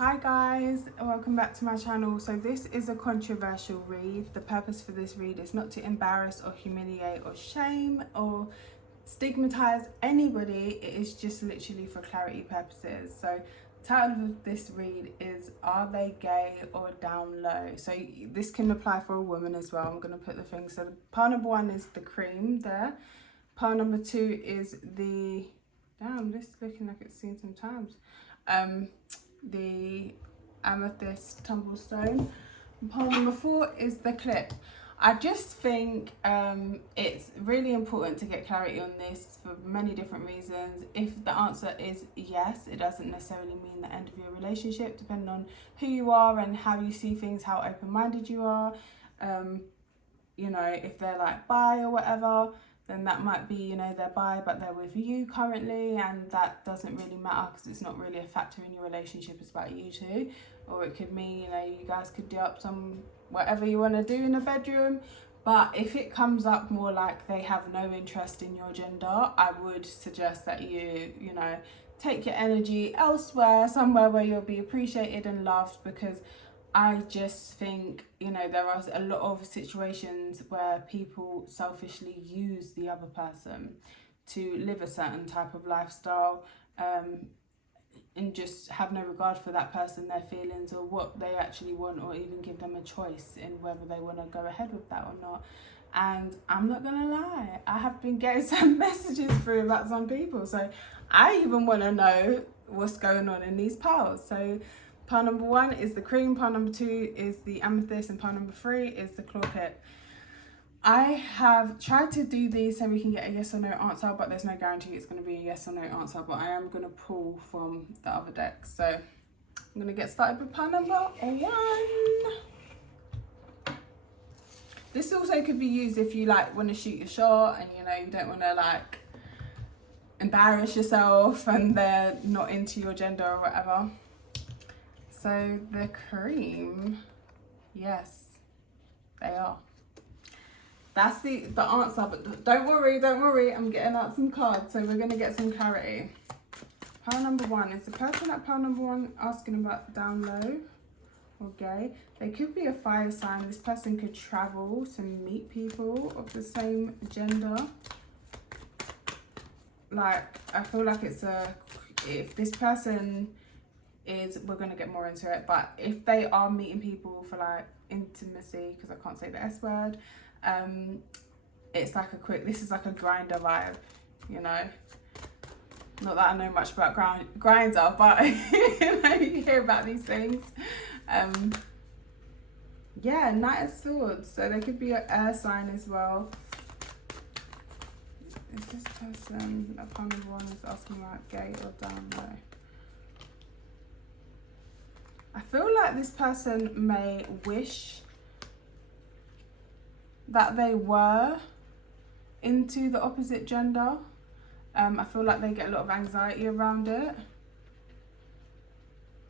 Hi guys, welcome back to my channel. So this is a controversial read. The purpose for this read is not to embarrass or humiliate or shame or stigmatize anybody. It is just literally for clarity purposes. So the title of this read is Are They Gay or Down Low? So this can apply for a woman as well. I'm going to put the thing. So the pile number 1 is the cream there. Pile number 2 is the, damn, this is looking like it's seen some times. The amethyst tumblestone. Pile number 4 is the clip. I just think it's really important to get clarity on this for many different reasons. If the answer is yes, it doesn't necessarily mean the end of your relationship, depending on who you are and how you see things, how open-minded you are. You know, if they're like bi or whatever, then that might be, you know, they're bi but they're with you currently, and that doesn't really matter because it's not really a factor in your relationship. It's about you two. Or it could mean, you know, you guys could do up some whatever you want to do in the bedroom. But if it comes up more like they have no interest in your gender, I would suggest that you know, take your energy elsewhere, somewhere where you'll be appreciated and loved, because I just think, you know, there are a lot of situations where people selfishly use the other person to live a certain type of lifestyle, and just have no regard for that person, their feelings, or what they actually want, or even give them a choice in whether they want to go ahead with that or not. And I'm not gonna lie, I have been getting some messages through about some people, so I even want to know what's going on in these piles. So pile number 1 is the cream, pile number 2 is the amethyst, and pile number 3 is the claw clip. I have tried to do these so we can get a yes or no answer, but there's no guarantee it's going to be a yes or no answer, but I am going to pull from the other deck. So I'm going to get started with pile number 1. This also could be used if you like want to shoot your shot and, you know, you don't want to like embarrass yourself and they're not into your gender or whatever. So the cream, yes, they are. That's the answer, but don't worry, I'm getting out some cards, so we're going to get some clarity. Pile number 1, is the person at pile number 1 asking about down low or gay? They could be a fire sign. This person could travel to meet people of the same gender. Like, I feel like if this person is, we're going to get more into it, but if they are meeting people for like intimacy, because I can't say the S word, it's like this is like a grinder vibe, you know. Not that I know much about grinder, but you know, you hear about these things. Yeah, Knight of Swords, so they could be an air sign as well. Is this person, that pile number 1 is asking about gay or down low? I feel like this person may wish that they were into the opposite gender. I feel like they get a lot of anxiety around it,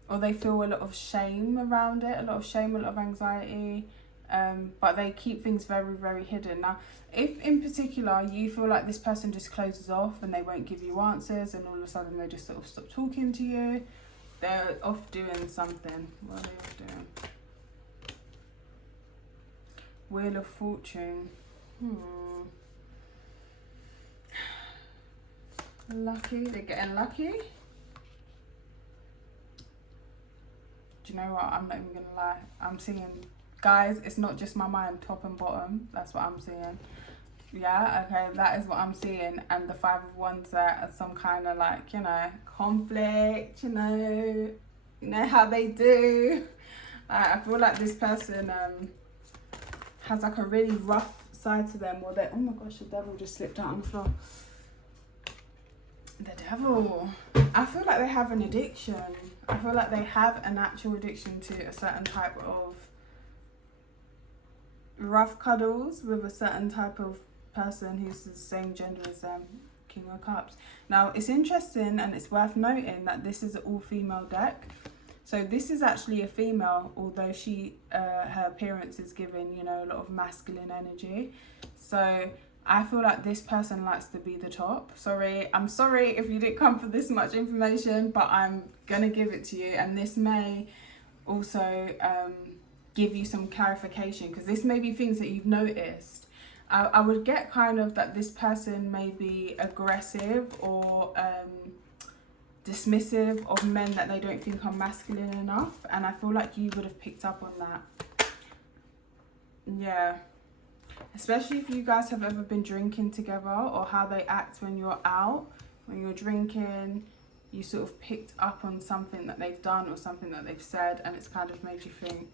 or they feel a lot of shame around it, a lot of anxiety, but they keep things very, very hidden. Now, if in particular you feel like this person just closes off and they won't give you answers, and all of a sudden they just sort of stop talking to you, they're off doing something. What are they off doing? Wheel of Fortune. Lucky. They're getting lucky. Do you know what? I'm not even going to lie. I'm seeing, guys, it's not just my mind, top and bottom. That's what I'm seeing. Yeah, okay, that is what I'm seeing. And the 5 of Wands there are some kind of like, you know, conflict, you know how they do. I feel like this person has like a really rough side to them, or they, oh my gosh, the devil just slipped out on the floor. The devil. I feel like they have an addiction. I feel like they have an actual addiction to a certain type of rough cuddles with a certain type of person who's the same gender as them. King of Cups. Now, it's interesting and it's worth noting that this is an all-female deck. So this is actually a female, although she, her appearance is giving, you know, a lot of masculine energy. So I feel like this person likes to be the top. I'm sorry if you didn't come for this much information, but I'm gonna give it to you, and this may also give you some clarification, because this may be things that you've noticed. I would get kind of that this person may be aggressive or dismissive of men that they don't think are masculine enough, and I feel like you would have picked up on that. Yeah. Especially if you guys have ever been drinking together, or how they act when you're out, when you're drinking, you sort of picked up on something that they've done or something that they've said, and it's kind of made you think,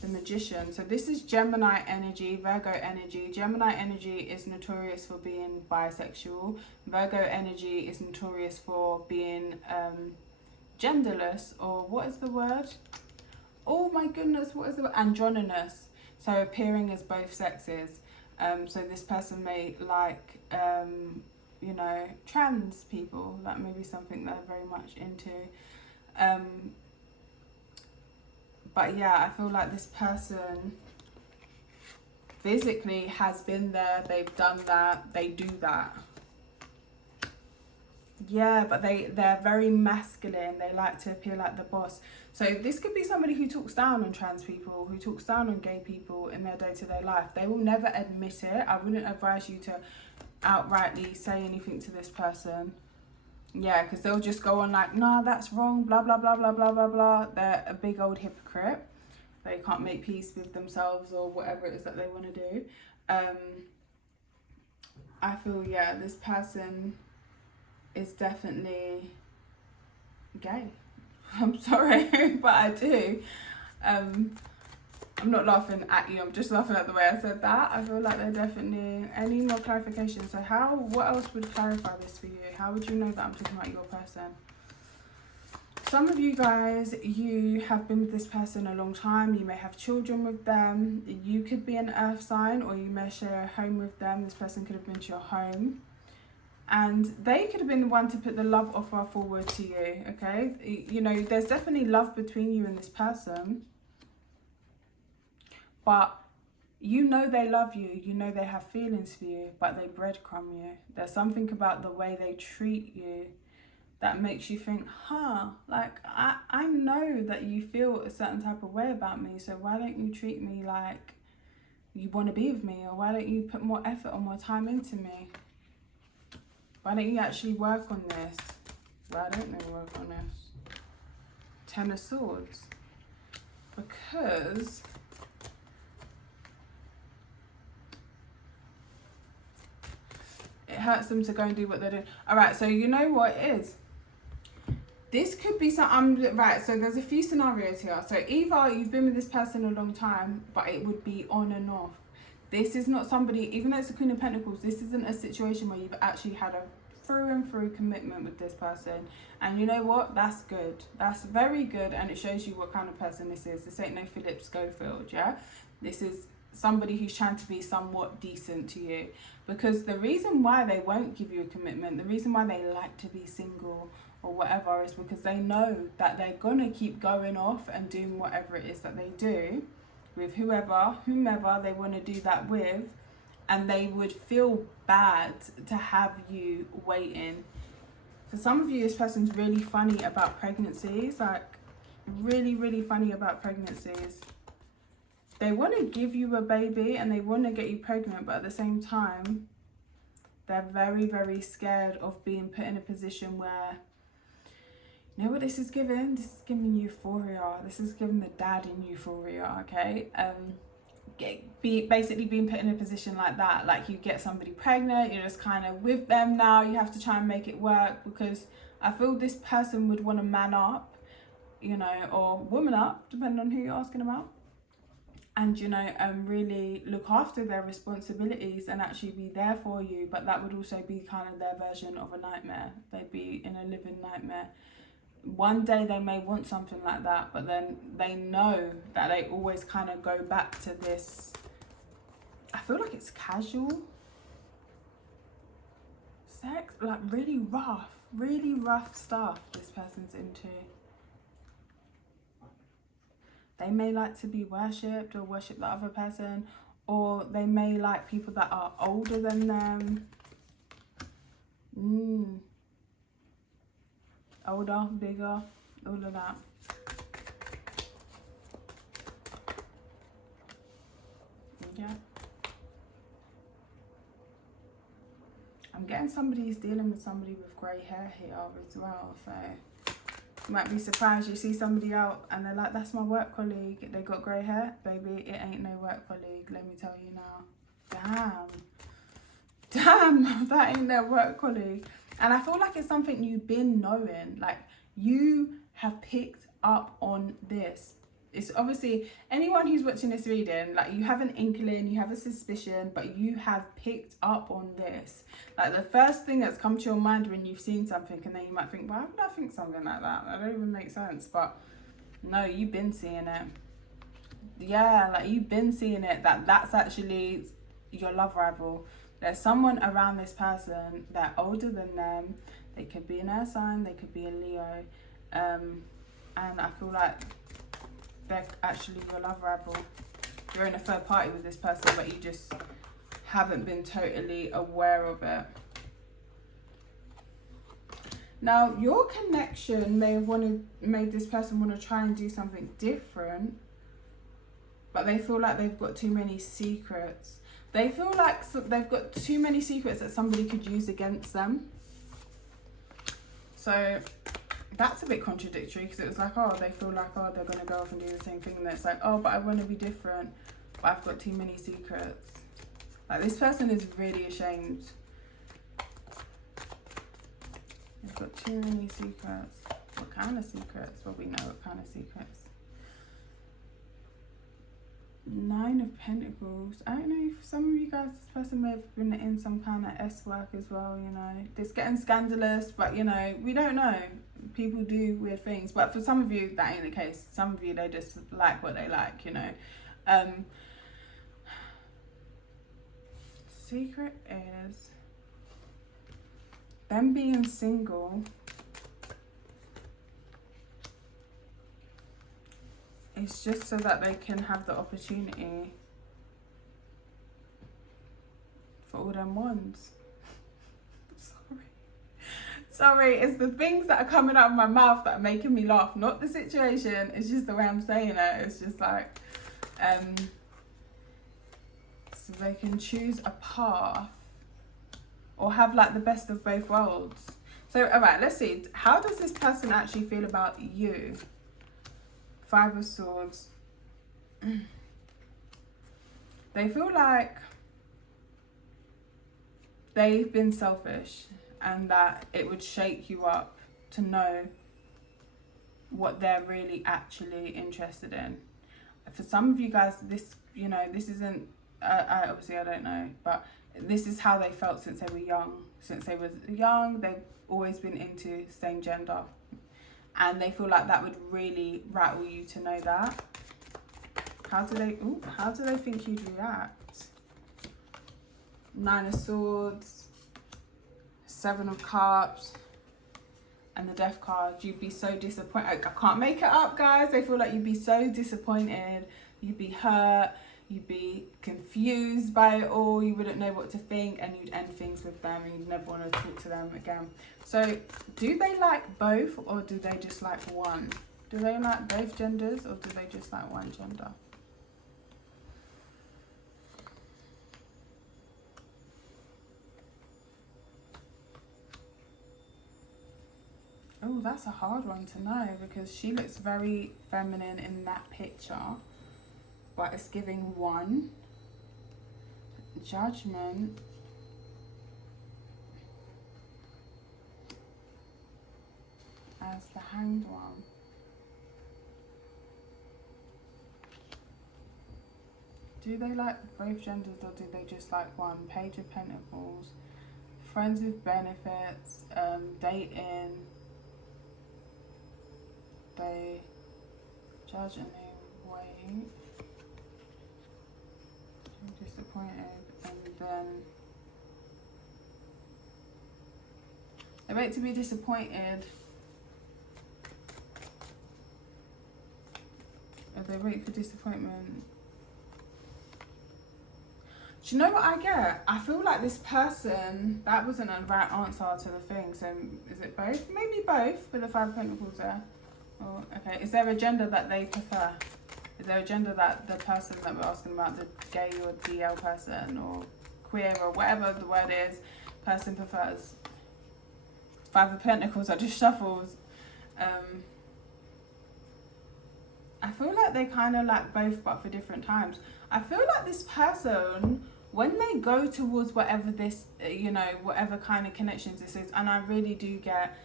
The Magician. So this is Gemini energy, Virgo energy. Gemini energy is notorious for being bisexual. Virgo energy is notorious for being genderless, or what is the word? Oh my goodness, what is the word? Androgynous. So appearing as both sexes. So this person may like, you know, trans people. That may be something they're very much into. But yeah, I feel like this person physically has been there, they've done that, they do that. Yeah, but they're very masculine. They like to appear like the boss. So this could be somebody who talks down on trans people, who talks down on gay people in their day-to-day life. They will never admit it. I wouldn't advise you to outrightly say anything to this person. Yeah, because they'll just go on like, nah, that's wrong, blah, blah, blah, blah, blah, blah, blah. They're a big old hypocrite. They can't make peace with themselves or whatever it is that they want to do. I feel, yeah, this person is definitely gay. I'm sorry, but I do. I'm not laughing at you, I'm just laughing at the way I said that. I feel like they're definitely... Any more clarification? So what else would clarify this for you? How would you know that I'm talking about your person? Some of you guys, you have been with this person a long time. You may have children with them. You could be an earth sign, or you may share a home with them. This person could have been to your home. And they could have been the one to put the love offer forward to you, okay? You know, there's definitely love between you and this person. But you know they love you. You know they have feelings for you, but they breadcrumb you. There's something about the way they treat you that makes you think, like, I know that you feel a certain type of way about me, so why don't you treat me like you want to be with me? Or why don't you put more effort or more time into me? Why don't you actually work on this? Why don't they work on this? Ten of Swords. Because it hurts them to go and do what they're doing. Alright, so you know what it is? This could be some... right, so there's a few scenarios here. So either you've been with this person a long time, but it would be on and off. This is not somebody, even though it's the Queen of Pentacles, this isn't a situation where you've actually had a through and through commitment with this person. And you know what? That's good. That's very good, and it shows you what kind of person this is. This ain't no Philip Schofield, yeah? This is somebody who's trying to be somewhat decent to you. Because the reason why they won't give you a commitment, the reason why they like to be single or whatever, is because they know that they're gonna keep going off and doing whatever it is that they do with whomever they want to do that with, and they would feel bad to have you waiting. For some of you, this person's really funny about pregnancies, like really funny about pregnancies. They want to give you a baby and they want to get you pregnant, but at the same time, they're very scared of being put in a position where, you know what this is giving? This is giving euphoria. This is giving the dad in euphoria, okay? Basically being put in a position like that, like you get somebody pregnant, you're just kind of with them now, you have to try and make it work, because I feel this person would want to man up, you know, or woman up, depending on who you're asking about. And, you know, really look after their responsibilities and actually be there for you. But that would also be kind of their version of a nightmare. They'd be in a living nightmare. One day they may want something like that, but then they know that they always kind of go back to this. I feel like it's casual sex, like really rough stuff this person's into. They may like to be worshipped or worship the other person, or they may like people that are older than them. Older, bigger, all of that. Yeah. I'm getting somebody's dealing with somebody with grey hair here as well, so you might be surprised. You see somebody out and they're like, that's my work colleague. They got grey hair. Baby, it ain't no work colleague, let me tell you now. Damn, that ain't their work colleague. And I feel like it's something you've been knowing. Like, you have picked up on this. It's obviously, anyone who's watching this reading, like, you have an inkling, you have a suspicion, but you have picked up on this. Like, the first thing that's come to your mind when you've seen something, and then you might think, why would I think something like that? That don't even make sense. But no, you've been seeing it. Yeah, like, you've been seeing it, that's actually your love rival. There's someone around this person that older than them. They could be an air sign, they could be a Leo, and I feel like they're actually your love rival. You're in a third party with this person, but you just haven't been totally aware of it. Now, your connection may have made this person want to try and do something different, but they feel like they've got too many secrets. They feel like they've got too many secrets that somebody could use against them. So that's a bit contradictory, because it was like, oh, they feel like, oh, they're going to go off and do the same thing. And it's like, oh, but I want to be different, but I've got too many secrets. Like, this person is really ashamed. They've got too many secrets. What kind of secrets? Well, we know what kind of secrets. 9 of Pentacles. I don't know if some of you guys, this person may have been in some kind of S work as well, you know. It's getting scandalous, but, you know, we don't know. People do weird things. But for some of you, that ain't the case. Some of you, they just like what they like, you know. Secret is them being single. It's just so that they can have the opportunity for all them ones. Sorry, it's the things that are coming out of my mouth that are making me laugh, not the situation. It's just the way I'm saying it. It's just like, so they can choose a path or have like the best of both worlds. So, all right, let's see. How does this person actually feel about you? 5 of Swords. They feel like they've been selfish, and that it would shake you up to know what they're really actually interested in. For some of you guys, this, you know, this isn't, obviously I don't know, but this is how they felt since they were young. Since they were young, they've always been into same gender. And they feel like that would really rattle you to know that. How do they think you'd react? 9 of Swords, 7 of Cups, and the Death card. You'd be so disappointed. I can't make it up, guys. They feel like you'd be so disappointed. You'd be hurt. You'd be confused by it all. You wouldn't know what to think, and you'd end things with them, and you'd never want to talk to them again. So, do they like both, or do they just like one? Do they like both genders, or do they just like one gender? Oh, that's a hard one to know, because she looks very feminine in that picture. But it's giving 1. Judgment. As the Hanged One. Do they like both genders, or do they just like one? Page of Pentacles. Friends with benefits. Dating. They judge and they wait. Disappointed, and then they wait to be disappointed, and they wait for disappointment. Do you know what I get? I feel like this person, that wasn't a right answer to the thing. So is it both? Maybe both with the 5 of Pentacles there. Oh, okay. Is there a gender that they prefer? Is there a gender that the person that we're asking about, the gay or DL person or queer or whatever the word is, person prefers? 5 of Pentacles, I just shuffles. I feel like they kind of like both but for different times. I feel like this person, when they go towards whatever this, you know, whatever kind of connections this is, and I really do get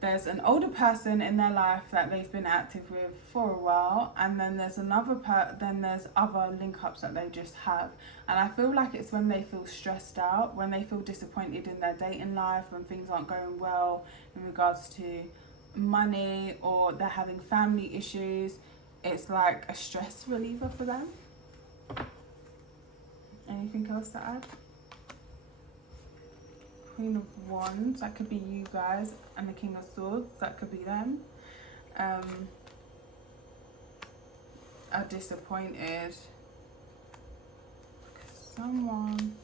there's an older person in their life that they've been active with for a while, and then there's there's other link-ups that they just have. And I feel like it's when they feel stressed out, when they feel disappointed in their dating life, when things aren't going well in regards to money, or they're having family issues. It's like a stress reliever for them. Anything else to add? Queen of Wands, that could be you guys, and the King of Swords, that could be them. Are disappointed because someone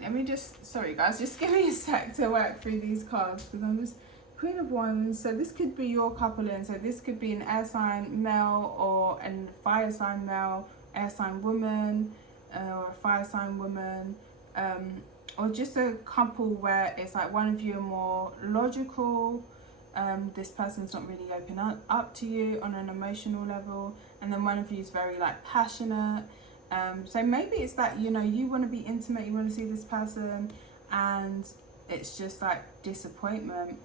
let me just, sorry guys, just give me a sec to work through these cards, because I'm just, Queen of Wands, so this could be your coupling, so this could be an air sign male or a fire sign male, air sign woman, or a fire sign woman, or just a couple where it's like one of you are more logical, this person's not really open up to you on an emotional level, and then one of you is very like passionate. So maybe it's that, you know, you want to be intimate, you want to see this person, and it's just like disappointment.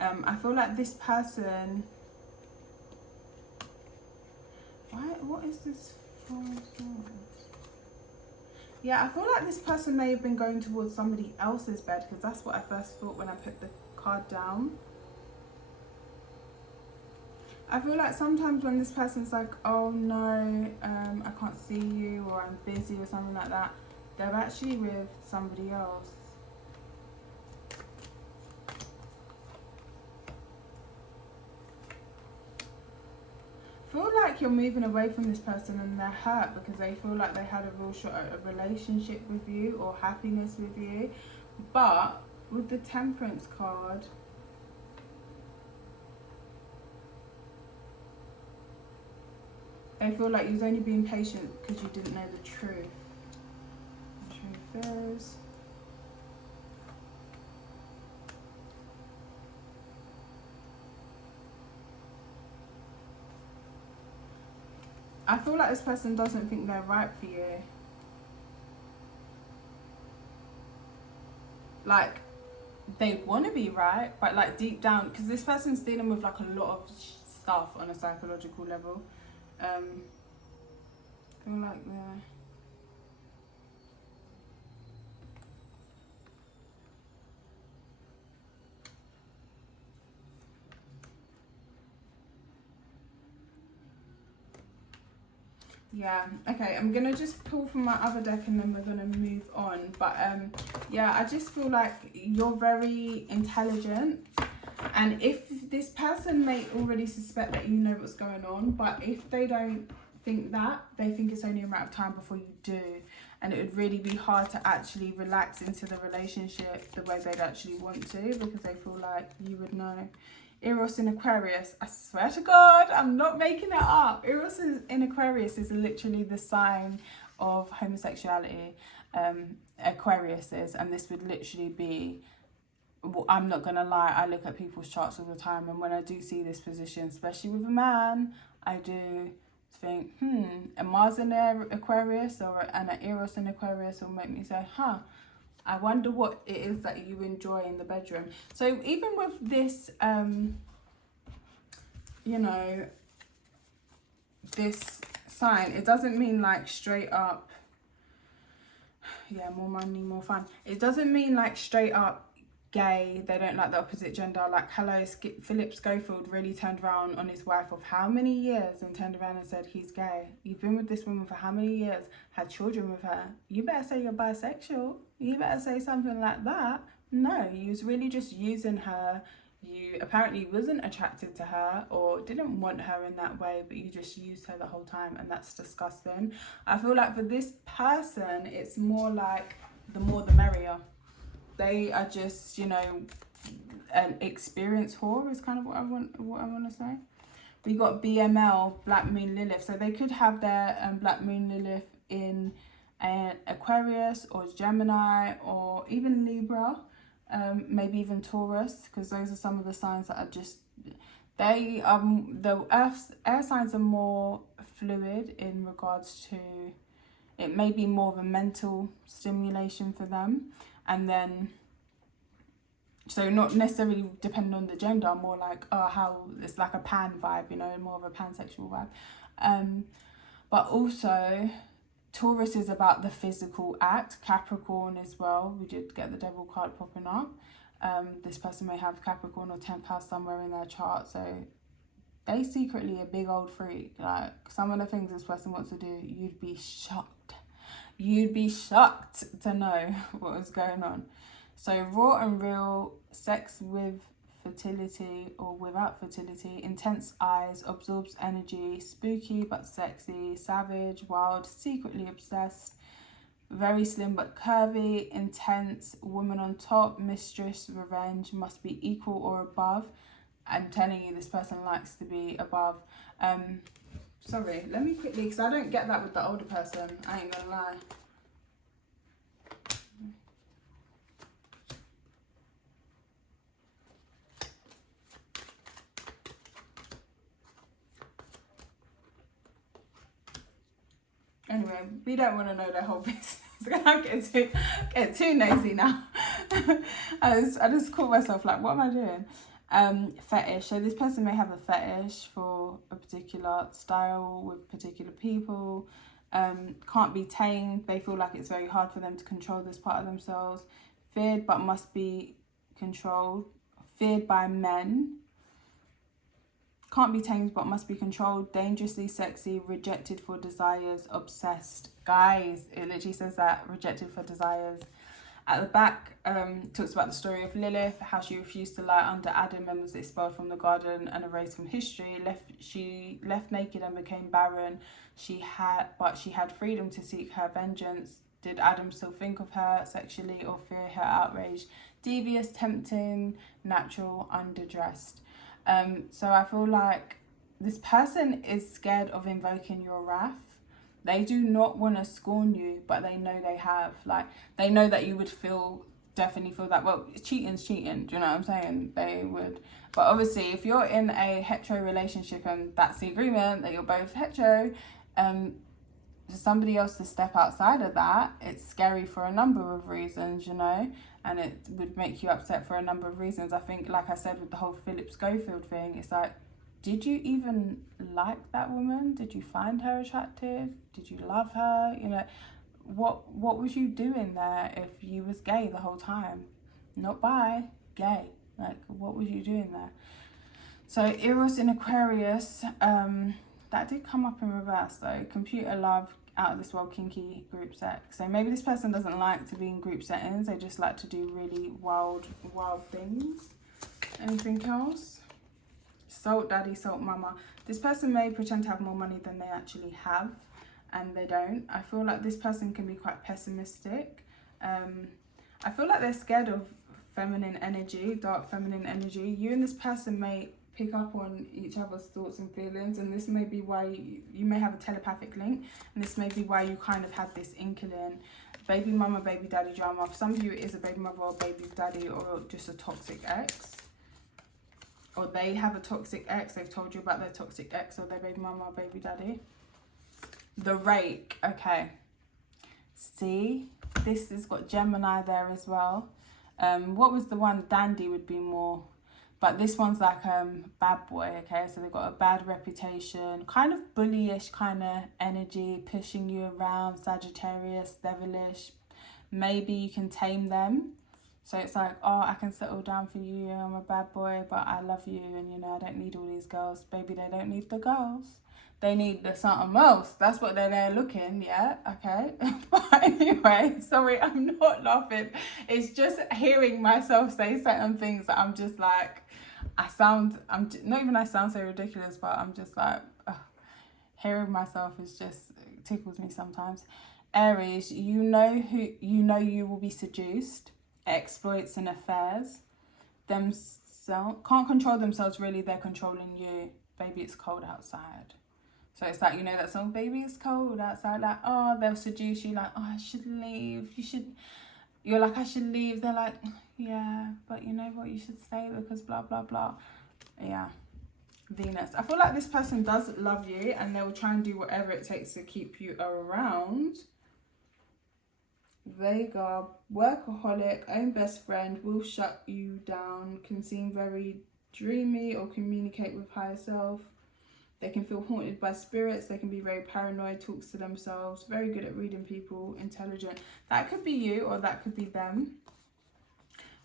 I feel like this person, what is this for? Yeah, I feel like this person may have been going towards somebody else's bed, because that's what I first thought when I put the card down. I feel like sometimes when this person's like, oh no, I can't see you, or I'm busy or something like that, they're actually with somebody else. I feel like you're moving away from this person and they're hurt because they feel like they had a real shot at a relationship with you or happiness with you. But with the Temperance card, I feel like you was only being patient because you didn't know the truth. The truth is, I feel like this person doesn't think they're right for you. Like, they want to be right, but like deep down, because this person's dealing with like a lot of stuff on a psychological level. I feel like they're... Yeah, okay, I'm gonna just pull from my other deck and then we're gonna move on. But yeah, I just feel like you're very intelligent, and if this person may already suspect that you know what's going on, but if they don't think that, they think it's only a matter of time before you do, and it would really be hard to actually relax into the relationship the way they'd actually want to, because they feel like you would know. Eros in Aquarius, I swear to God, I'm not making it up. Eros in Aquarius is literally the sign of homosexuality. Aquarius is, and this would literally be, well, I'm not gonna lie, I look at people's charts all the time, and when I do see this position, especially with a man, I do think, a Mars in Aquarius or an Eros in Aquarius will make me say, I wonder what it is that you enjoy in the bedroom. So even with this, you know, this sign, it doesn't mean like straight up, yeah, more money, more fun. It doesn't mean like straight up, gay, they don't like the opposite gender. Like, hello, Philip Schofield really turned around on his wife of how many years and turned around and said he's gay. You've been with this woman for how many years, had children with her. You better say you're bisexual. You better say something like that. No, you was really just using her. You apparently wasn't attracted to her or didn't want her in that way, but you just used her the whole time, and that's disgusting. I feel like for this person, it's more like the more the merrier. They are just, you know, an experienced whore is kind of what I want to say. We got BML, Black Moon Lilith. So they could have their Black Moon Lilith in an Aquarius or Gemini or even Libra, maybe even Taurus, because those are some of the signs that are just, they the Earth's air signs are more fluid in regards to, it may be more of a mental stimulation for them. And then, so not necessarily depending on the gender, more like, how it's like a pan vibe, you know, more of a pansexual vibe. But also, Taurus is about the physical act. Capricorn as well. We did get the devil card popping up. This person may have Capricorn or 10th house somewhere in their chart. So they secretly a big old freak. Like, some of the things this person wants to do, you'd be shocked. You'd be shocked to know what was going on. So raw and real, sex with fertility or without fertility, intense eyes, absorbs energy, spooky but sexy, savage, wild, secretly obsessed, very slim but curvy, intense, woman on top, mistress, revenge, must be equal or above. I'm telling you, this person likes to be above. Sorry, let me quickly, because I don't get that with the older person, I ain't gonna lie. Anyway, we don't want to know their whole business. I get too nosy now. I just caught myself like, what am I doing? Fetish. So this person may have a fetish for a particular style with particular people. Can't be tamed. They feel like it's very hard for them to control this part of themselves. Feared but must be controlled. Feared by men. Can't be tamed but must be controlled. Dangerously sexy. Rejected for desires. Obsessed. Guys, it literally says that. Rejected for desires. At the back, talks about the story of Lilith, how she refused to lie under Adam and was expelled from the garden and erased from history. She left naked and became barren. She had freedom to seek her vengeance. Did Adam still think of her sexually or fear her outrage? Devious, tempting, natural, underdressed. So I feel like this person is scared of invoking your wrath. They do not want to scorn you, but they know they have. Like, they know that you would definitely feel that. Well, cheating's cheating, do you know what I'm saying? They would. But obviously, if you're in a hetero relationship and that's the agreement, that you're both hetero, for somebody else to step outside of that, it's scary for a number of reasons, you know? And it would make you upset for a number of reasons. I think, like I said, with the whole Philip Schofield thing, it's like, did you even like that woman? Did you find her attractive? Did you love her? You know, what was you doing there if you was gay the whole time? Not bi, gay. Like, what was you doing there? So Eros in Aquarius, that did come up in reverse though. Computer love, out of this world, kinky, group sex. So maybe this person doesn't like to be in group settings. They just like to do really wild things. Anything else? Salt daddy, salt mama. This person may pretend to have more money than they actually have, and they don't. I feel like this person can be quite pessimistic. I feel like they're scared of feminine energy, dark feminine energy. You and this person may pick up on each other's thoughts and feelings, and this may be why you may have a telepathic link, and this may be why you kind of had this inkling. Baby mama, baby daddy drama. For some of you, it is a baby mother or baby daddy, or just a toxic ex. Or they have a toxic ex, they've told you about their toxic ex or their baby mama or baby daddy. The rake, okay. See, this has got Gemini there as well. What was the one? Dandy would be more. But this one's like bad boy, okay? So they've got a bad reputation, kind of bullyish kind of energy, pushing you around, Sagittarius, devilish. Maybe you can tame them. So it's like, oh, I can settle down for you, I'm a bad boy, but I love you, and, you know, I don't need all these girls. Baby, they don't need the girls. They need the something else. That's what they're there looking, yeah, okay. But anyway, sorry, I'm not laughing. It's just hearing myself say certain things that I'm just like, I sound so ridiculous, but I'm just like, ugh. Hearing myself is just, tickles me sometimes. Aries, you know you will be seduced. Exploits and affairs. Themselves can't control themselves, really, they're controlling you. Baby, it's cold outside. So it's like, you know that song, Baby, it's cold outside, like, oh, they'll seduce you, like, oh, I should leave, you're like, I should leave, they're like, yeah, but you know what, you should stay because blah blah blah. Yeah. Venus, I feel like this person does love you and they'll try and do whatever it takes to keep you around. Vega, workaholic, own best friend, will shut you down, can seem very dreamy or communicate with higher self. They can feel haunted by spirits. They can be very paranoid, talks to themselves, very good at reading people, intelligent. That could be you or that could be them.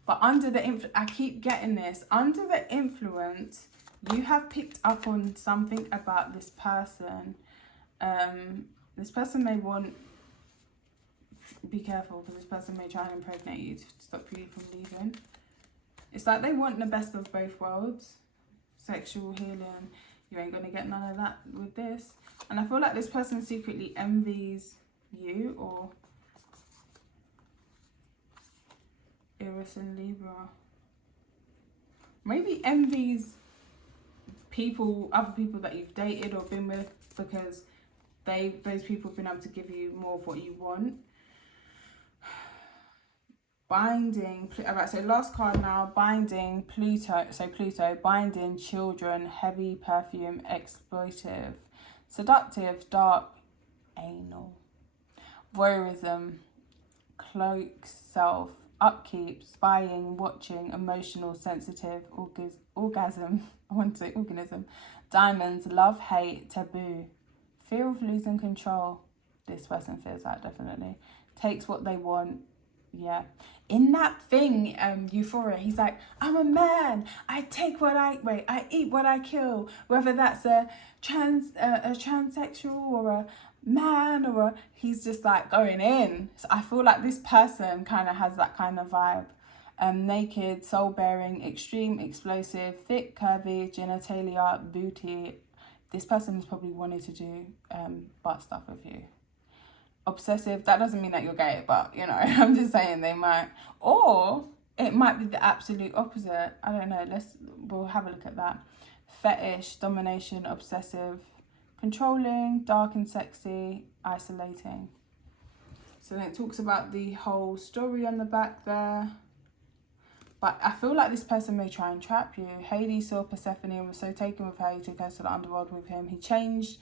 But under the influence, I keep getting this, under the influence, you have picked up on something about this person. This person may want, be careful, because this person may try and impregnate you to stop you from leaving. It's like they want the best of both worlds. Sexual healing. You ain't going to get none of that with this. And I feel like this person secretly envies you, or Eris and Libra. Maybe envies other people that you've dated or been with, because those people have been able to give you more of what you want. Binding, alright, so last card now, binding, Pluto, binding, children, heavy perfume, exploitive, seductive, dark, anal, voyeurism, cloak, self, upkeep, spying, watching, emotional, sensitive, orgasm, I want to say organism, diamonds, love, hate, taboo, fear of losing control. This person feels that, definitely. Takes what they want. Yeah, in that thing, Euphoria, he's like, I'm a man, I eat what I kill, whether that's a transsexual or a man he's just like going in. So I feel like this person kind of has that kind of vibe. Naked, soul bearing, extreme, explosive, thick, curvy, genitalia, booty. This person has probably wanted to do butt stuff with you. Obsessive, that doesn't mean that you're gay, but you know, I'm just saying they might, or it might be the absolute opposite. I don't know, we'll have a look at that. Fetish, domination, obsessive, controlling, dark and sexy, isolating. So then it talks about the whole story on the back there. But I feel like this person may try and trap you. Hades saw Persephone and was so taken with her, he took her to the underworld with him. He changed.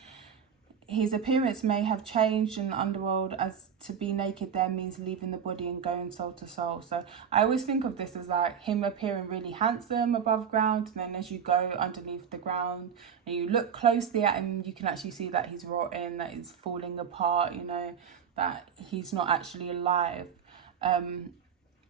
His appearance may have changed in the underworld, as to be naked there means leaving the body and going soul to soul. So I always think of this as like him appearing really handsome above ground, and then as you go underneath the ground and you look closely at him, you can actually see that he's rotting, that he's falling apart, you know, that he's not actually alive.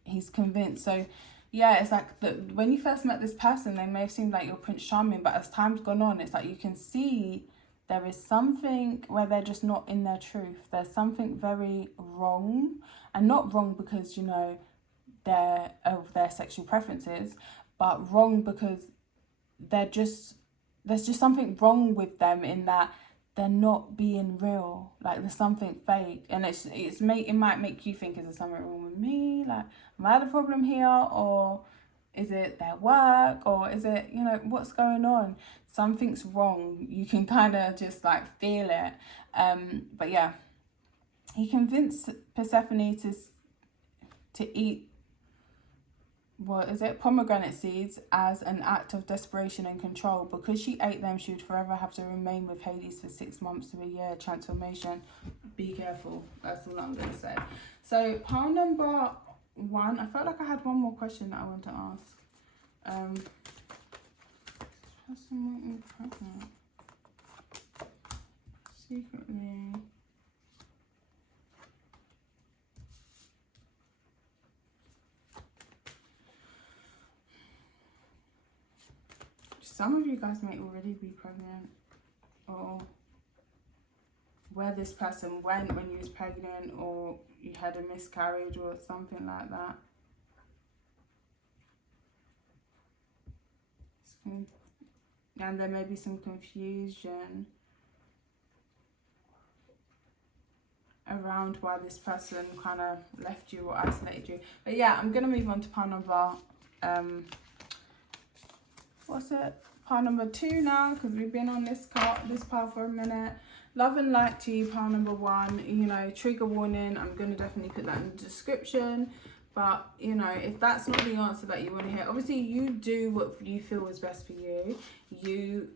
He's convinced. So yeah, it's like when you first met this person, they may have seemed like you're Prince Charming, but as time's gone on, it's like you can see there is something where they're just not in their truth. There's something very wrong, and not wrong because, you know, they're of their sexual preferences, but wrong because there's just something wrong with them, in that they're not being real. Like there's something fake, and it might make you think, is there something wrong with me? Like, am I the problem here, or is it their work, or is it, you know, what's going on? Something's wrong. You can kind of just like feel it. But yeah, he convinced Persephone to eat, what is it, pomegranate seeds, as an act of desperation and control. Because she ate them, she would forever have to remain with Hades for 6 months to a year. Transformation. Be careful. That's all I'm gonna say. So pile number 1. I felt like I had one more question that I want to ask. Person won't be pregnant secretly. some of you guys may already be pregnant, or where this person went when you was pregnant, or you had a miscarriage or something like that. And there may be some confusion around why this person kind of left you or isolated you. But yeah, I'm going to move on to pile number, pile number 2 now, because we've been on this pile for a minute. Love and light to you, pile number 1. You know, trigger warning, I'm going to definitely put that in the description. But, you know, if that's not the answer that you want to hear, obviously you do what you feel is best for you. You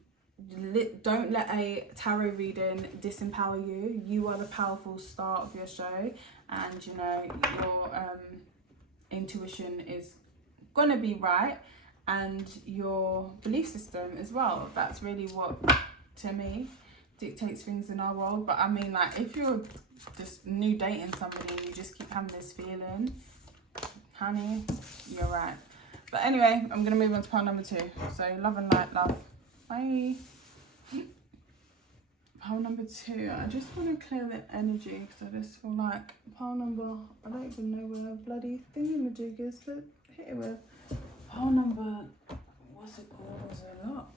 don't let a tarot reading disempower you. You are the powerful star of your show. And, you know, your intuition is going to be right. And your belief system as well. That's really what, to me, dictates things in our world. But, I mean, like, if you're just new dating somebody and you just keep having this feeling, honey, you're right. But anyway, I'm going to move on to pile number 2. So, love and light, love. Bye. Pile number 2. I just want to clear the energy because I just feel like pile number, I don't even know where a bloody thingamajig is to hit it with. Pile number, what's it called? What's it up?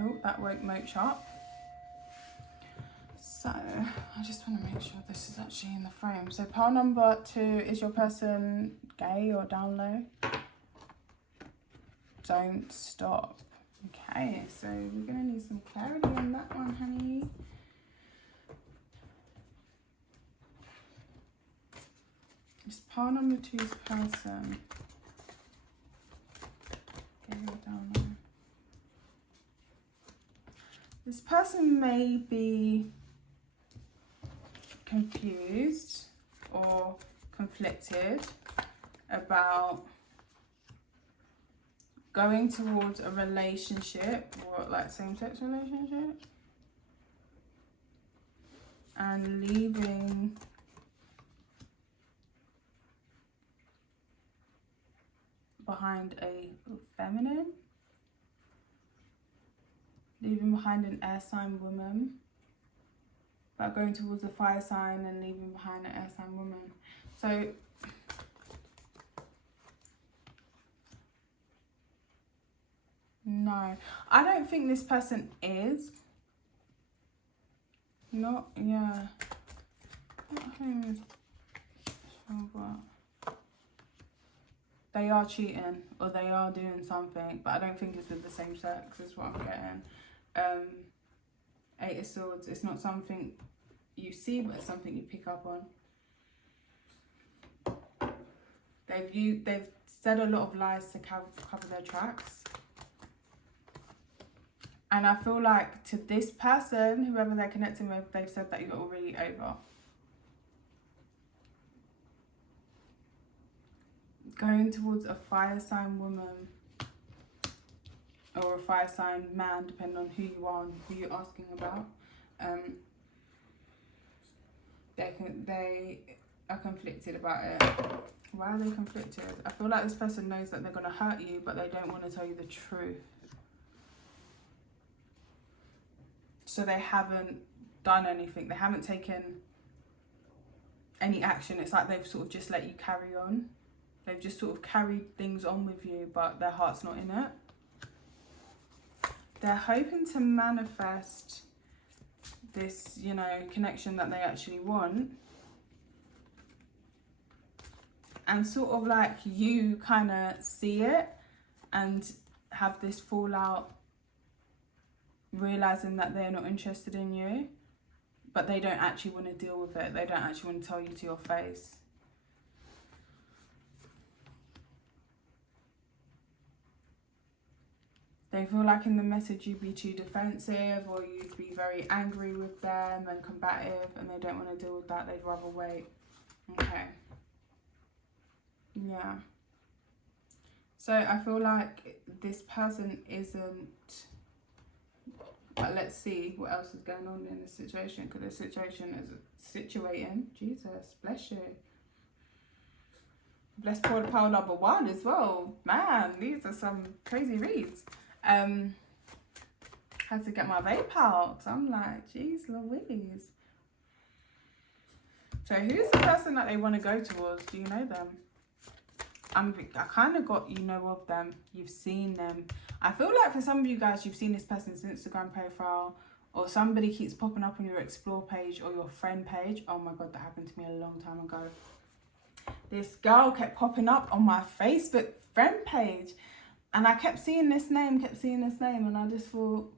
Oh, that woke Moach up. So, I just want to make sure this is actually in the frame. So, pile number 2, is your person gay or down low? Don't stop. Okay, so we're going to need some clarity on that one, honey. Is pile number 2's person gay or down low? This person may be confused or conflicted about going towards a relationship, or like same-sex relationship, and leaving behind a feminine, leaving behind an air sign woman, but going towards a fire sign and leaving behind an air sign woman. So no, I don't think this person is. Not, yeah. They are cheating or they are doing something, but I don't think it's with the same sex, is what I'm getting. 8 of Swords, it's not something you see, but it's something you pick up on. They've said a lot of lies to cover their tracks. And I feel like to this person, whoever they're connecting with, they've said that you're already over. Going towards a fire sign woman or a fire sign man, depending on who you are and who you're asking about. They are conflicted about it. Why are they conflicted? I feel like this person knows that they're going to hurt you, but they don't want to tell you the truth. So they haven't done anything. They haven't taken any action. It's like they've sort of just let you carry on. They've just sort of carried things on with you, but their heart's not in it. They're hoping to manifest this, you know, connection that they actually want. And sort of like you kind of see it and have this fallout, realizing that they're not interested in you, but they don't actually want to deal with it. They don't actually want to tell you to your face. They feel like in the message you'd be too defensive, or you'd be very angry with them and combative, and they don't want to deal with that. They'd rather wait. Okay. Yeah. So I feel like this person isn't, but let's see what else is going on in this situation, because this situation is situating. Jesus, bless you. Bless Paul number 1 as well. Man, these are some crazy reads. Had to get my vape out. So I'm like, geez Louise. So who's the person that they want to go towards? Do you know them? I kind of got, you know of them. You've seen them. I feel like for some of you guys, you've seen this person's Instagram profile, or somebody keeps popping up on your explore page or your friend page. Oh my God, that happened to me a long time ago. This girl kept popping up on my Facebook friend page, and I kept seeing this name, and I just thought,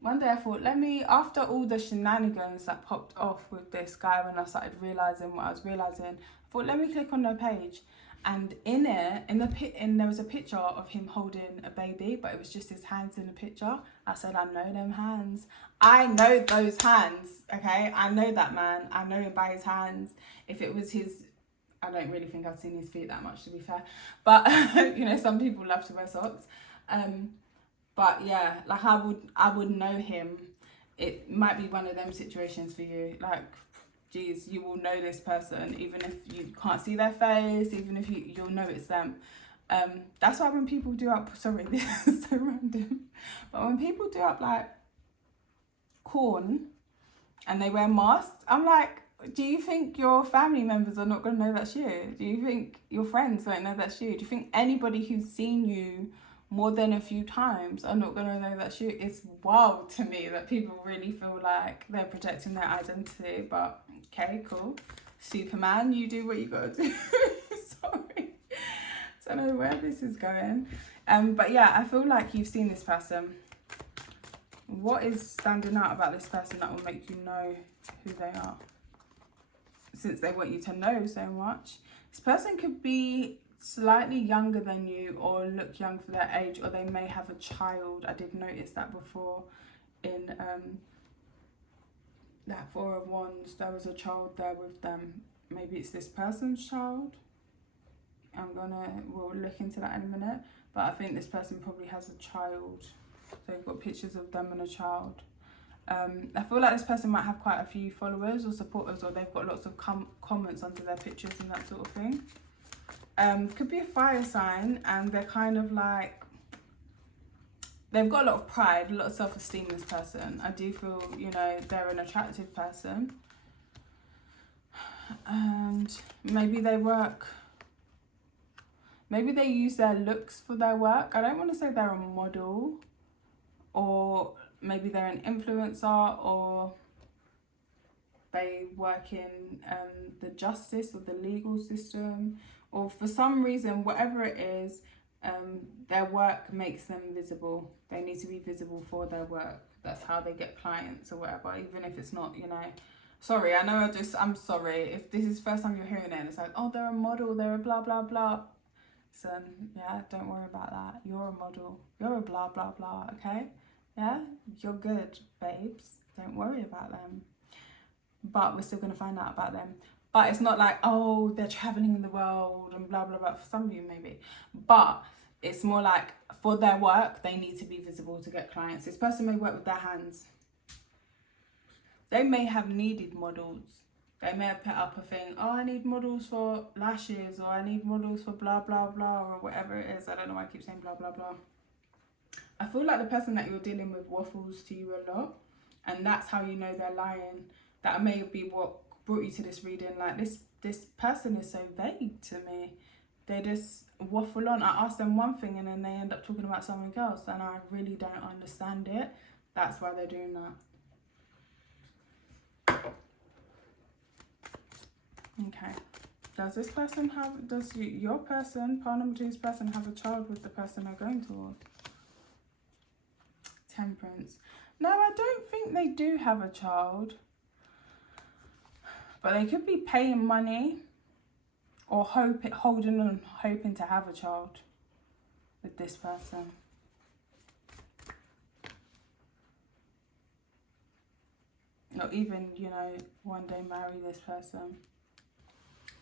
one day I thought, after all the shenanigans that popped off with this guy, when I started realising what I was realising, I thought, let me click on their page. And in it, there was a picture of him holding a baby, but it was just his hands in the picture. I said, I know them hands. I know those hands, okay? I know that man. I know him by his hands. If it was his, I don't really think I've seen his feet that much, to be fair. But, you know, some people love to wear socks. But yeah, like I would know him. It might be one of them situations for you. Like, geez, you will know this person, even if you can't see their face, even if you'll know it's them. That's why when people do up, sorry, this is so random, but when people do up like corn and they wear masks, I'm like, do you think your family members are not going to know that's you? Do you think your friends won't know that's you? Do you think anybody who's seen you more than a few times are not going to know that's you? It's wild to me that people really feel like they're protecting their identity, but okay, cool. Superman, you do what you got to do. Sorry. Don't know where this is going. But yeah, I feel like you've seen this person. What is standing out about this person that will make you know who they are? Since they want you to know so much. This person could be slightly younger than you or look young for their age, or they may have a child. I did notice that before in that Four of Wands. There was a child there with them. Maybe it's this person's child. We'll look into that in a minute, but I think this person probably has a child. So you've got pictures of them and a child. I feel like this person might have quite a few followers or supporters, or they've got lots of comments under their pictures and that sort of thing. Could be a fire sign, and they're kind of like, they've got a lot of pride, a lot of self-esteem, this person. I do feel, you know, they're an attractive person. And maybe they use their looks for their work. I don't want to say they're a model, or maybe they're an influencer, or they work in the justice or the legal system, or for some reason, whatever it is, their work makes them visible. They need to be visible for their work. That's how they get clients or whatever, even if it's not, you know. Sorry, I know I'm sorry. If this is the first time you're hearing it and it's like, oh, they're a model, they're a blah, blah, blah. So, yeah, don't worry about that. You're a model. You're a blah, blah, blah, okay? Yeah? You're good, babes. Don't worry about them. But we're still going to find out about them. But it's not like, oh, they're traveling in the world and blah, blah, blah. For some of you, maybe. But it's more like, for their work, they need to be visible to get clients. This person may work with their hands. They may have needed models. They may have put up a thing, oh, I need models for lashes, or I need models for blah, blah, blah, or whatever it is. I don't know why I keep saying blah, blah, blah. I feel like the person that you're dealing with waffles to you a lot. And that's how you know they're lying. That may be what brought you to this reading. Like, this person is so vague to me. They just waffle on. I ask them one thing and then they end up talking about something else, and I really don't understand it. That's why they're doing that. Okay. Does your person, pile number 2's person, have a child with the person they're going toward? Temperance. No, I don't think they do have a child. But they could be paying money or holding on, hoping to have a child with this person. Or even, you know, one day marry this person.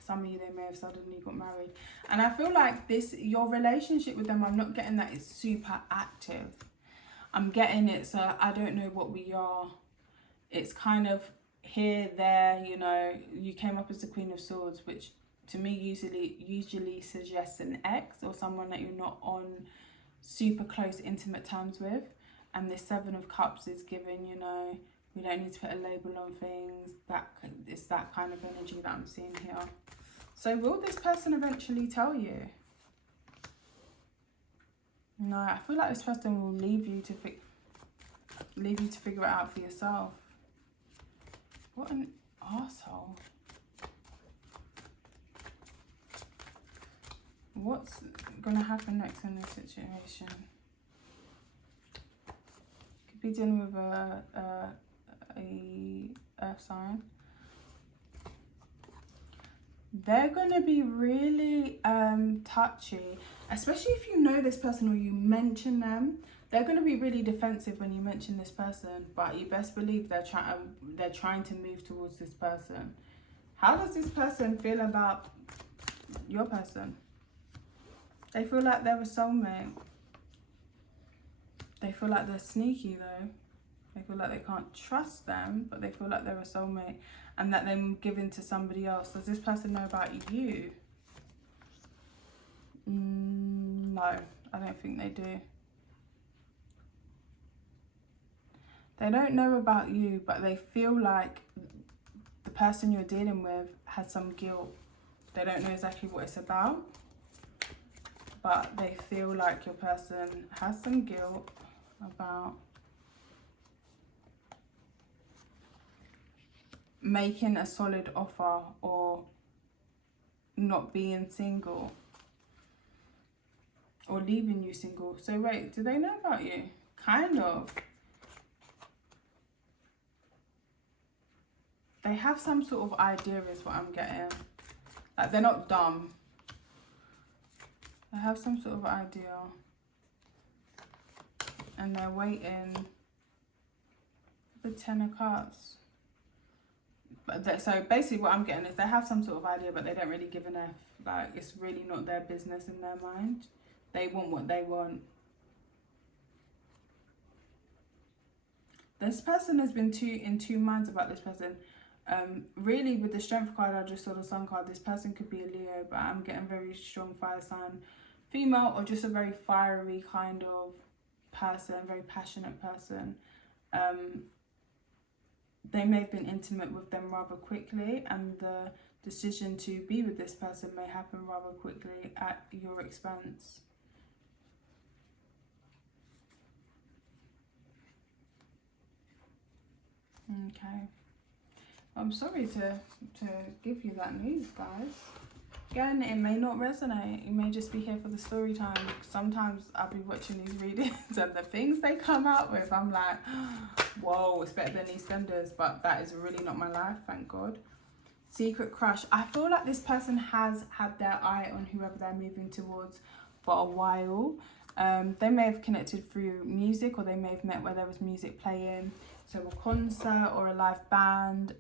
Some of you, they may have suddenly got married. And I feel like your relationship with them, I'm not getting that it's super active. I'm getting it, so I don't know what we are. It's kind of here, there, you know. You came up as the Queen of Swords, which to me usually suggests an ex or someone that you're not on super close intimate terms with. And this Seven of Cups is giving, you know, we don't need to put a label on things. That it's that kind of energy that I'm seeing here. So will this person eventually tell you? No, I feel like this person will leave you to figure it out for yourself. What an arsehole. What's gonna happen next in this situation? Could be dealing with a earth sign. They're gonna be really touchy, especially if you know this person or you mention them. They're gonna be really defensive when you mention this person, but you best believe they're trying to move towards this person. How does this person feel about your person? They feel like they're a soulmate. They feel like they're sneaky though. They feel like they can't trust them, but they feel like they're a soulmate and that they're giving to somebody else. Does this person know about you? No, I don't think they do. They don't know about you, but they feel like the person you're dealing with has some guilt. They don't know exactly what it's about, but they feel like your person has some guilt about making a solid offer or not being single or leaving you single. So wait, do they know about you? Kind of. They have some sort of idea is what I'm getting. Like they're not dumb. They have some sort of idea. And they're waiting. The 10 of Cups. But so basically what I'm getting is they have some sort of idea, but they don't really give an F. Like it's really not their business in their mind. They want what they want. This person has been in two minds about this person. Really with the Strength card, I just saw the Sun card. This person could be a Leo, but I'm getting very strong fire sign female, or just a very fiery kind of person, very passionate person. They may have been intimate with them rather quickly, and the decision to be with this person may happen rather quickly at your expense. Okay. I'm sorry to give you that news, guys. Again, it may not resonate. You may just be here for the story time. Sometimes I'll be watching these readings and the things they come out with, I'm like, whoa, it's better than EastEnders. But that is really not my life, thank God. Secret crush. I feel like this person has had their eye on whoever they're moving towards for a while. They may have connected through music, or they may have met where there was music playing. So a concert or a live band.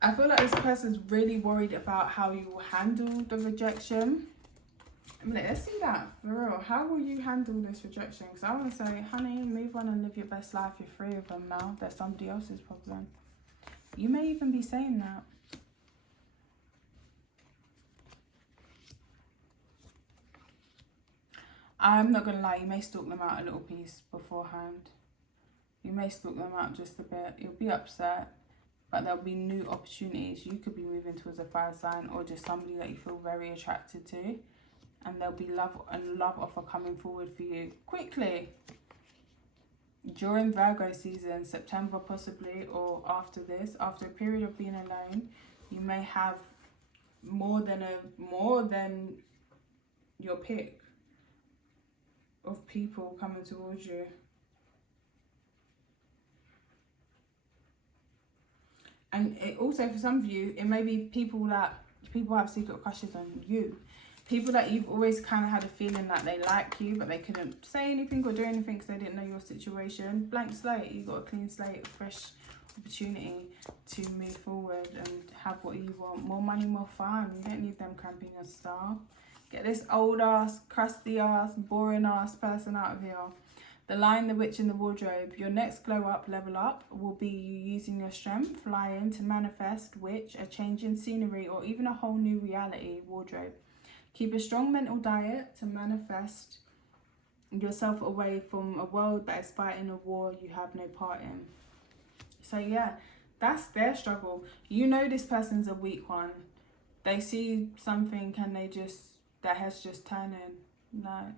I feel like this person's really worried about how you will handle the rejection. I mean, let's see that for real. How will you handle this rejection? Because I want to say, honey, move on and live your best life. You're free of them now. They're somebody else's problem. You may even be saying that. I'm not going to lie, you may stalk them out a little piece beforehand. You may stalk them out just a bit. You'll be upset, but there'll be new opportunities. You could be moving towards a fire sign, or just somebody that you feel very attracted to. And there'll be love offer coming forward for you quickly. During Virgo season, September possibly, or after this, after a period of being alone, you may have more than your pick of people coming towards you. And it also, for some of you, it may be people have secret crushes on you. People that you've always kind of had a feeling that they like you, but they couldn't say anything or do anything because they didn't know your situation. Blank slate. You got a clean slate, a fresh opportunity to move forward and have what you want. More money, more fun. You don't need them cramping your style. Get this old ass, crusty ass, boring ass person out of here. The Lion, the Witch and the Wardrobe. Your next glow up, level up, will be you using your strength, flying, to manifest, witch, a change in scenery, or even a whole new reality, wardrobe. Keep a strong mental diet to manifest yourself away from a world that is fighting a war you have no part in. So yeah, that's their struggle. You know this person's a weak one. They see something and their head's just turning. No,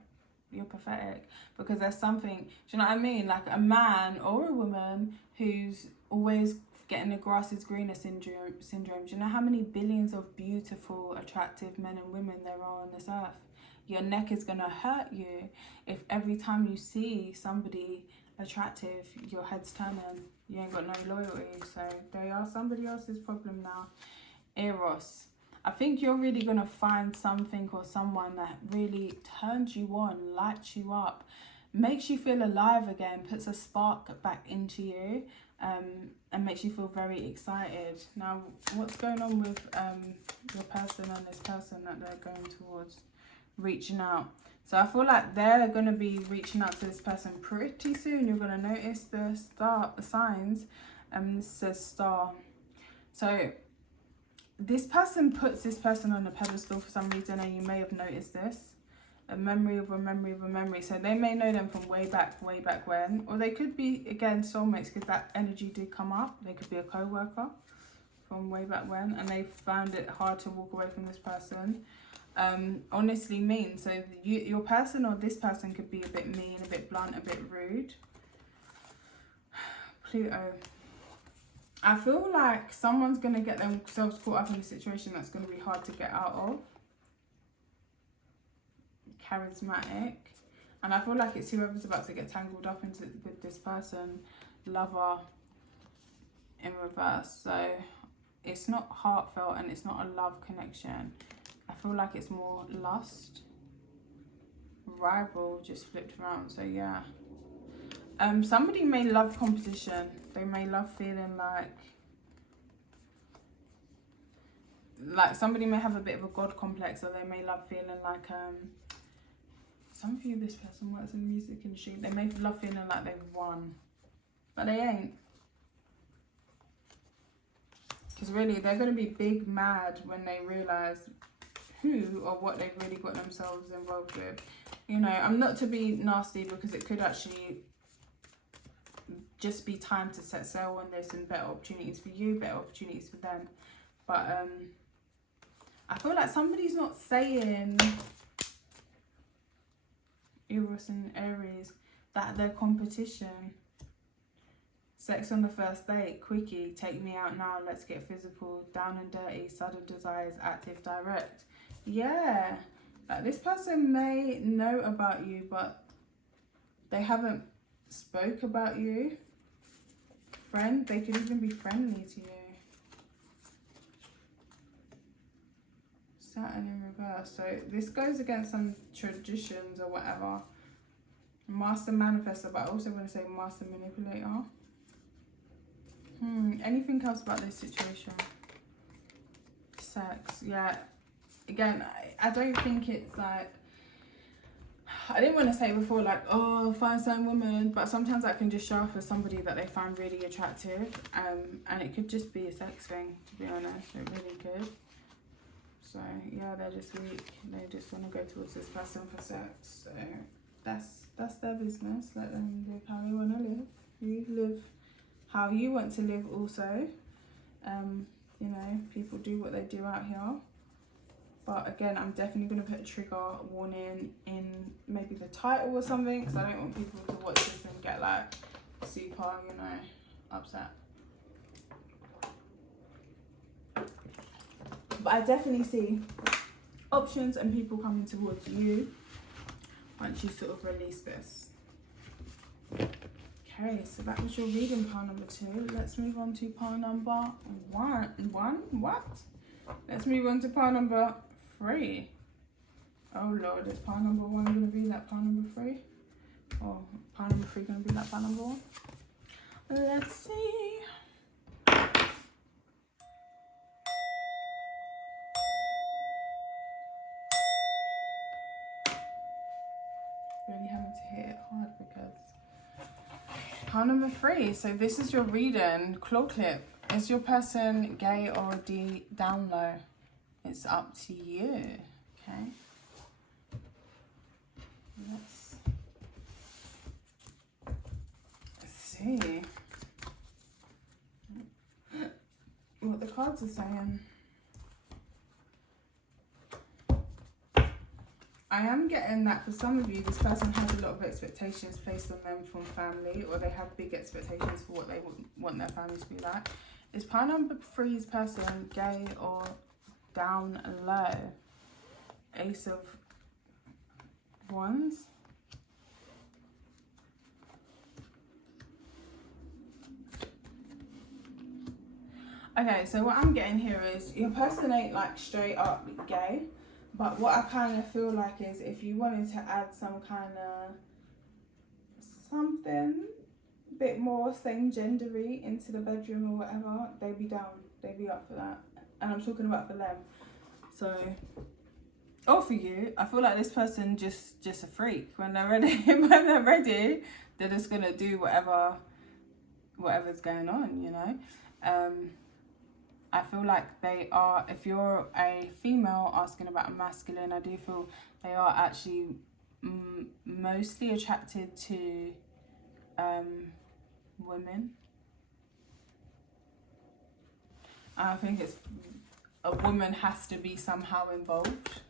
you're pathetic, because there's something, do you know what I mean? Like a man or a woman who's always getting the grass is greener syndrome. Do you know how many billions of beautiful, attractive men and women there are on this earth? Your neck is going to hurt you if every time you see somebody attractive, your head's turning. You ain't got no loyalty. So they are somebody else's problem now. Eros. I think you're really going to find something or someone that really turns you on, lights you up, makes you feel alive again, puts a spark back into you, and makes you feel very excited. Now, what's going on with your person and this person that they're going towards? Reaching out. So I feel like they're going to be reaching out to this person pretty soon. You're going to notice the signs. This says star. So this person puts this person on a pedestal for some reason, and you may have noticed this. A memory of a memory of a memory. So they may know them from way back when. Or they could be, again, soulmates, because that energy did come up. They could be a co-worker from way back when, and they found it hard to walk away from this person. Honestly mean. So your person or this person could be a bit mean, a bit blunt, a bit rude. Pluto. I feel like someone's going to get themselves caught up in a situation that's going to be hard to get out of. Charismatic. And I feel like it's whoever's about to get tangled up with this person. Lover in reverse. So it's not heartfelt and it's not a love connection. I feel like it's more lust. Rival just flipped around. So yeah. Somebody may love competition. They may love feeling like somebody may have a bit of a god complex, or they may love feeling like some of you, this person works in the music industry, they may love feeling like they've won, but they ain't. Because really, they're going to be big mad when they realise who or what they've really got themselves involved with. You know, I'm not to be nasty, because it could actually just be time to set sail on this, and better opportunities for you, better opportunities for them. But I feel like somebody's not saying, Eros and Aries, that they're competition. Sex on the first date, quickie, take me out now, let's get physical, down and dirty, sudden desires, active, direct. Yeah, like this person may know about you, but they haven't spoke about you. Friend, they could even be friendly to you. Saturn in reverse. So this goes against some traditions or whatever. Master manifestor, but I also want to say master manipulator. Anything else about this situation? Sex. Yeah. Again, I don't think it's like, I didn't want to say before, like, oh, find some woman, but sometimes that can just show up as somebody that they find really attractive, and it could just be a sex thing, to be honest. It really could. So yeah, they're just weak. They just want to go towards this person for sex. So that's their business. Let them live how they want to live. You live how you want to live also. You know, people do what they do out here. But again, I'm definitely going to put a trigger warning in maybe the title or something, because I don't want people to watch this and get like super, you know, upset. But I definitely see options and people coming towards you once you sort of release this. Okay, so that was your reading, pile number 2. Let's move on to pile number 1. What? Let's move on to pile number 3. Oh Lord, is pile number 1 going to be like pile number 3? Or pile number 3 going to be like pile number 1? Let's see. Really having to hit it hard because Pile number 3. So this is your reading. Claw clip. Is your person gay or down low? It's up to you. Okay. Let's see what the cards are saying. I am getting that for some of you, this person has a lot of expectations placed on them from family, or they have big expectations for what they want their family to be like. Is pile number 3's person gay or down low? Ace of Wands. Okay, so what I'm getting here is your person ain't like straight up gay, but what I kind of feel like is if you wanted to add some kind of something a bit more same gendery into the bedroom or whatever, they'd be down, they'd be up for that. And I'm talking about for them. So, or for you, I feel like this person just a freak. When they're ready, they're just gonna do whatever's going on, you know. I feel like they are, if you're a female asking about a masculine, I do feel they are actually mostly attracted to women. I think it's a woman has to be somehow involved.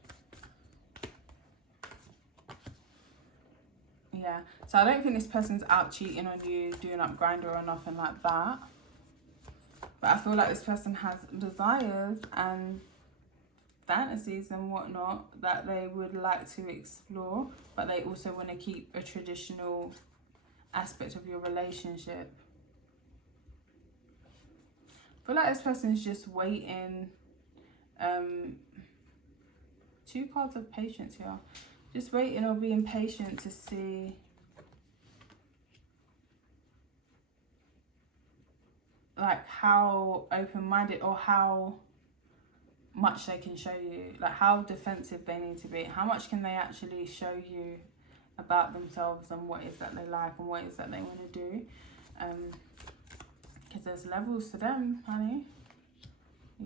Yeah, so I don't think this person's out cheating on you, doing up Grindr or nothing like that. But I feel like this person has desires and fantasies and whatnot that they would like to explore, but they also want to keep a traditional aspect of your relationship. I feel like this person's just waiting. 2 cards of patience here. Just waiting or being patient to see like how open-minded or how much they can show you, like how defensive they need to be, how much can they actually show you about themselves and what is that they like and what is that they want to do, because there's levels to them, honey.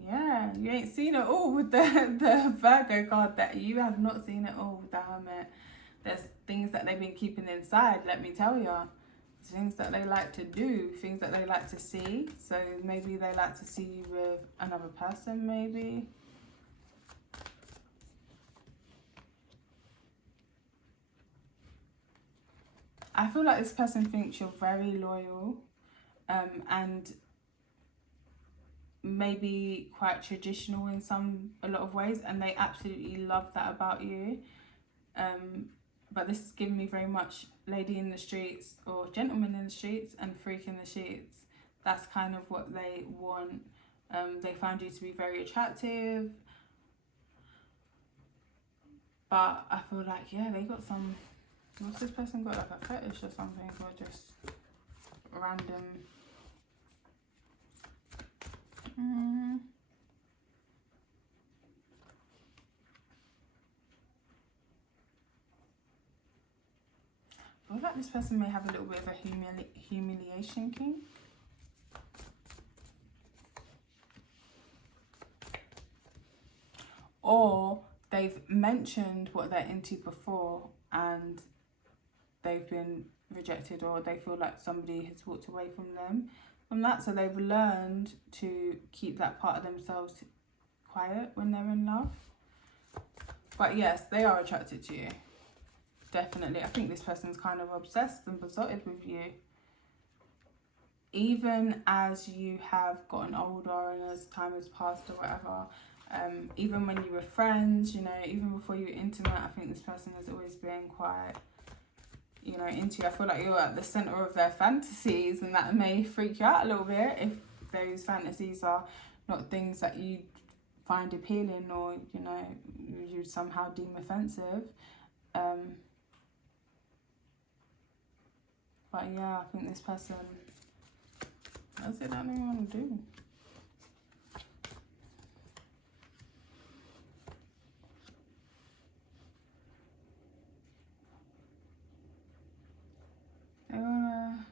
Yeah, you ain't seen it all with the Virgo card. That you have not seen it all with the Hermit. There's things that they've been keeping inside, let me tell you. Things that they like to do, things that they like to see. So maybe they like to see you with another person, maybe. I feel like this person thinks you're very loyal, and maybe quite traditional in a lot of ways, and they absolutely love that about you. But this is giving me very much lady in the streets or gentleman in the streets and freak in the sheets. That's kind of what they want. They found you to be very attractive, but I feel like, yeah, they got some, what's this person got, like a fetish or something, or just random. I feel like this person may have a little bit of a humiliation kink. Or they've mentioned what they're into before and they've been rejected, or they feel like somebody has walked away from them from that. So they've learned to keep that part of themselves quiet when they're in love. But yes, they are attracted to you. Definitely. I think this person's kind of obsessed and besotted with you. Even as you have gotten older and as time has passed or whatever, even when you were friends, you know, even before you were intimate, I think this person has always been quite, you know, into you. I feel like you're at the centre of their fantasies, and that may freak you out a little bit if those fantasies are not things that you find appealing or, you know, you somehow deem offensive. But yeah, I think this person, that's it, I don't even want to do. They wanna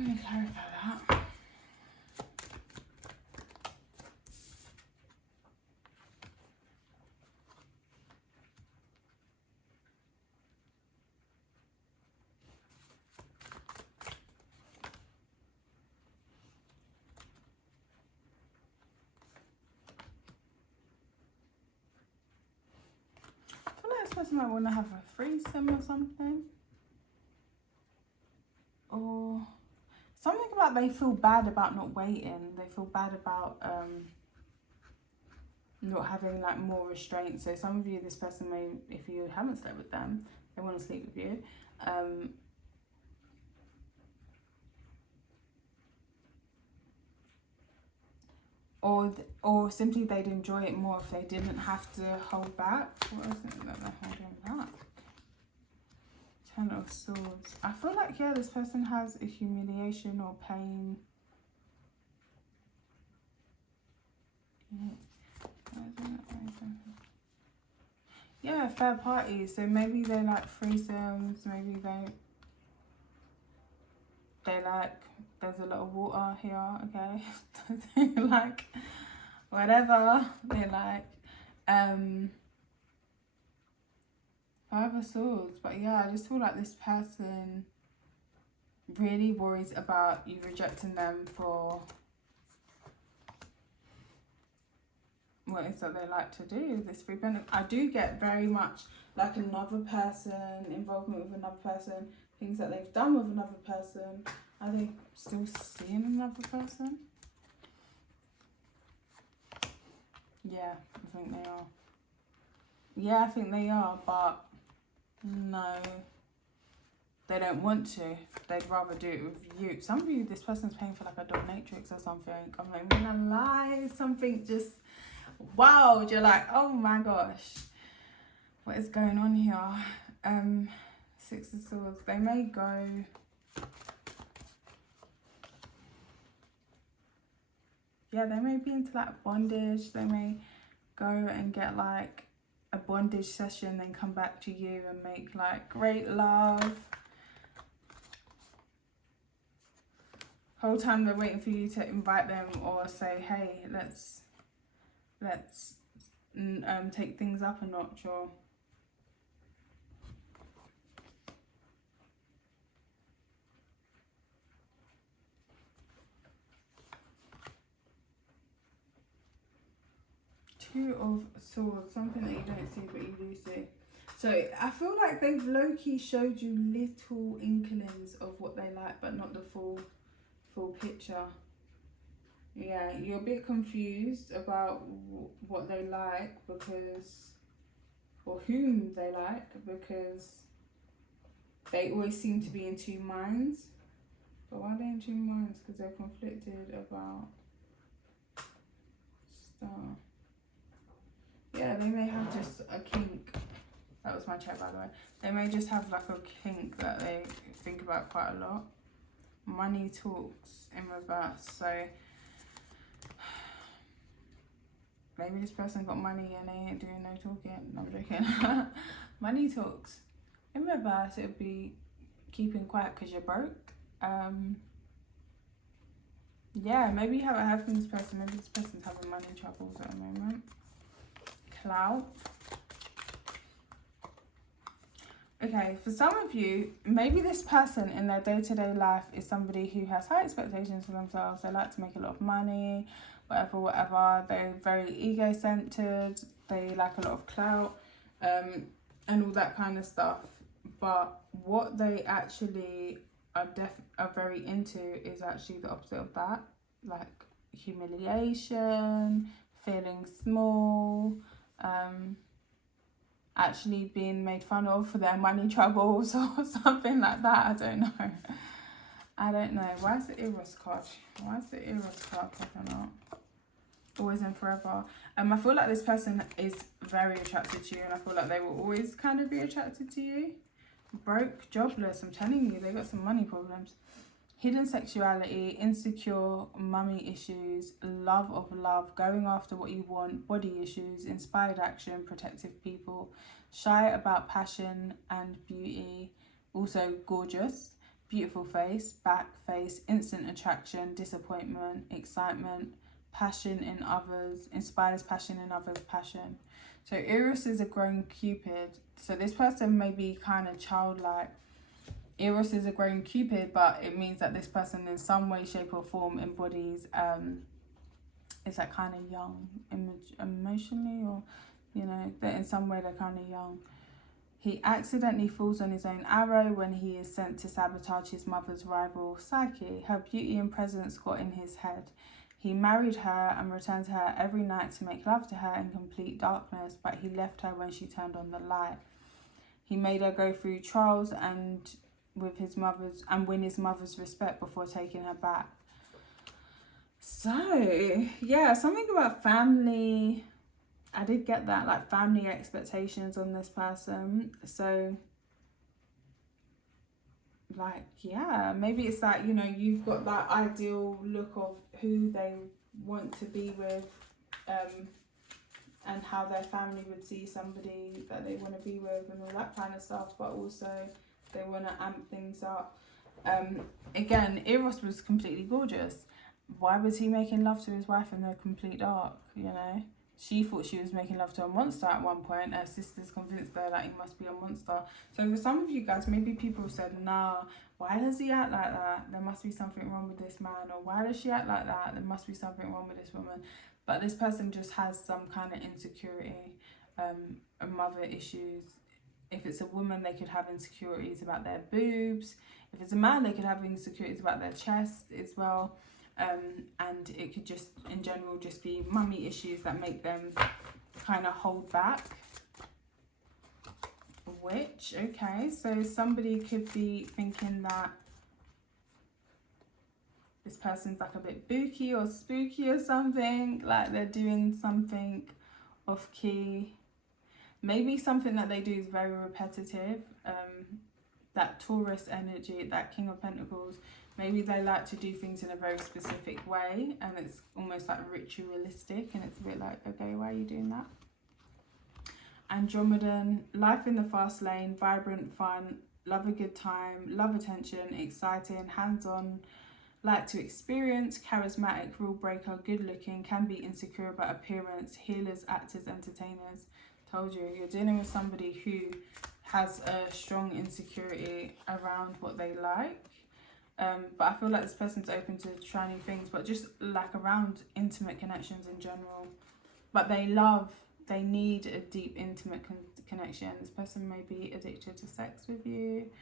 Let me clarify that. I feel like this person might want to have a threesome or something. Or something about they feel bad about not waiting. They feel bad about not having like more restraint. So some of you, this person may, if you haven't slept with them, they want to sleep with you. Or simply they'd enjoy it more if they didn't have to hold back. What is it that they're holding back? Ten of Swords. I feel like, yeah, this person has a humiliation or pain. Yeah, third parties. So maybe they like threesomes. Maybe they like, there's a lot of water here, okay? They like whatever they like. Five of Swords. But yeah, I just feel like this person really worries about you rejecting them for what is that they like to do. This free benefit. I do get very much like another person, involvement with another person, things that they've done with another person. Are they still seeing another person? Yeah, I think they are. Yeah, I think they are, but no, they don't want to. They'd rather do it with you. Some of you, this person's paying for like a dominatrix or something. I'm not even gonna lie, something just, wow, you're like, oh my gosh, what is going on here? Six of Swords. They may go, yeah, they may be into like bondage. They may go and get like a bondage session, then come back to you and make like great love. Whole time they're waiting for you to invite them or say, hey, let's take things up a notch. Or Two of Swords, something that you don't see but you do see. So I feel like they've low-key showed you little inklings of what they like, but not the full picture. Yeah, you're a bit confused about what they like, because, or whom they like, because they always seem to be in two minds. But why are they in two minds? Because they're conflicted about stuff. Yeah, they may have just a kink. That was my chat, by the way. They may just have like a kink that they think about quite a lot. Money talks in reverse. So maybe this person got money and they ain't doing no talking. I'm joking. Money talks in reverse. It would be keeping quiet because you're broke. Yeah, maybe you haven't heard from this person. Maybe this person's having money troubles at the moment. Clout. Okay, for some of you, maybe this person in their day-to-day life is somebody who has high expectations for themselves. They like to make a lot of money, whatever. They're very ego-centered. They like a lot of clout, and all that kind of stuff. But what they actually are very into is actually the opposite of that, like humiliation, feeling small, actually being made fun of for their money troubles or something like that. I don't know. Why is the Eros card? Why is the Eros card popping up? Always and forever. I feel like this person is very attracted to you, and I feel like they will always kind of be attracted to you. Broke, jobless, I'm telling you, they got some money problems. Hidden sexuality, insecure, mummy issues, love of love, going after what you want, body issues, inspired action, protective people, shy about passion and beauty, also gorgeous, beautiful face, back face, instant attraction, disappointment, excitement, passion in others, inspires passion in others, passion. So Eros is a grown Cupid. So this person may be kind of childlike. Eros is a grown Cupid, but it means that this person in some way, shape or form embodies is like kind of young emotionally, or you know, that in some way they're kind of young. He accidentally falls on his own arrow when he is sent to sabotage his mother's rival, Psyche. Her beauty and presence got in his head. He married her and returned to her every night to make love to her in complete darkness, but he left her when she turned on the light. He made her go through trials and win his mother's respect before taking her back. So yeah, something about family. I did get that, like family expectations on this person. So like, yeah, maybe it's that, you know, you've got that ideal look of who they want to be with, and how their family would see somebody that they want to be with and all that kind of stuff, but also they want to amp things up. Again, Eros was completely gorgeous. Why was he making love to his wife in the complete dark, you know? She thought she was making love to a monster at one point. Her sisters convinced her that he must be a monster. So for some of you guys, maybe people said, nah, why does he act like that? There must be something wrong with this man. Or why does she act like that? There must be something wrong with this woman. But this person just has some kind of insecurity, mother issues. If it's a woman, they could have insecurities about their boobs. If it's a man, they could have insecurities about their chest as well. And it could just, in general, just be mummy issues that make them kind of hold back. Which, okay, so somebody could be thinking that this person's like a bit booky or spooky or something, like they're doing something off key. Maybe something that they do is very repetitive. That Taurus energy, that King of Pentacles, maybe they like to do things in a very specific way, and it's almost like ritualistic, and it's a bit like, okay, why are you doing that? Andromedan, life in the fast lane, vibrant, fun, love a good time, love attention, exciting, hands-on, like to experience, charismatic, rule breaker, good looking, can be insecure about appearance, healers, actors, entertainers. Told you, you're dealing with somebody who has a strong insecurity around what they like. But I feel like this person's open to try new things, but just like around intimate connections in general. But they need a deep intimate connection. This person may be addicted to sex with you,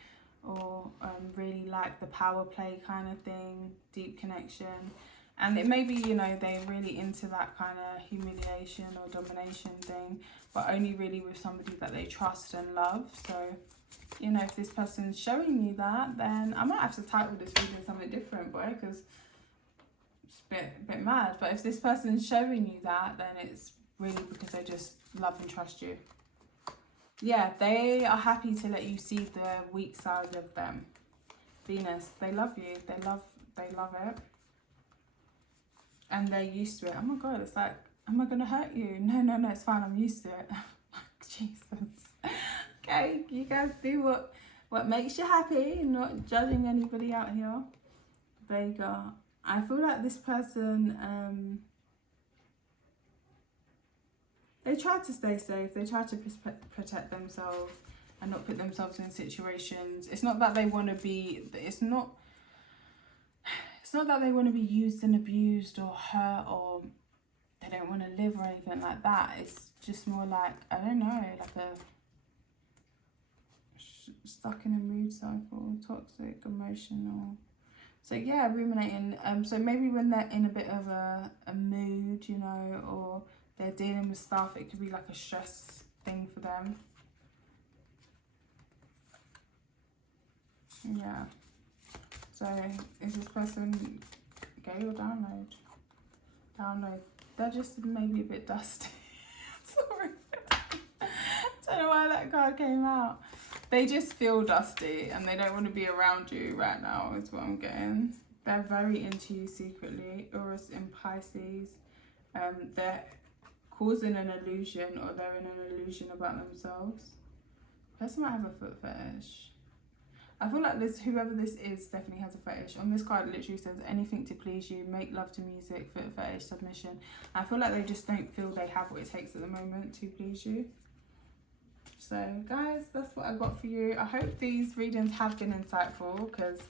or really like the power play kind of thing, deep connection. And it may be, you know, they're really into that kind of humiliation or domination thing, but only really with somebody that they trust and love. So, you know, if this person's showing you that, then I might have to title this reading something different, boy, because it's a bit mad. But if this person's showing you that, then it's really because they just love and trust you. Yeah, they are happy to let you see the weak side of them. Venus, they love you. They love it. And they're used to it. Oh my God, it's like, am I going to hurt you? No, it's fine. I'm used to it. Jesus. Okay, you guys do what makes you happy. Not judging anybody out here. Vega. I feel like this person, they try to stay safe. They try to protect themselves and not put themselves in situations. It's not that they want to be, it's not that they want to be used and abused or hurt, or they don't want to live or anything like that. It's just more like, I don't know, like a stuck in a mood cycle, toxic, emotional. So yeah, ruminating. So maybe when they're in a bit of a mood, you know, or they're dealing with stuff, it could be like a stress thing for them. Yeah. So is this person gay or download? Download. They're just maybe a bit dusty. Sorry. Don't know why that card came out. They just feel dusty and they don't want to be around you right now, is what I'm getting. They're very into you secretly. Uranus in Pisces. They're causing an illusion, or they're in an illusion about themselves. Person might have a foot fetish. I feel like this, whoever this is, definitely has a fetish. On this card, it literally says anything to please you, make love to music, fit fetish, submission. I feel like they just don't feel they have what it takes at the moment to please you. So guys, that's what I got for you. I hope these readings have been insightful, because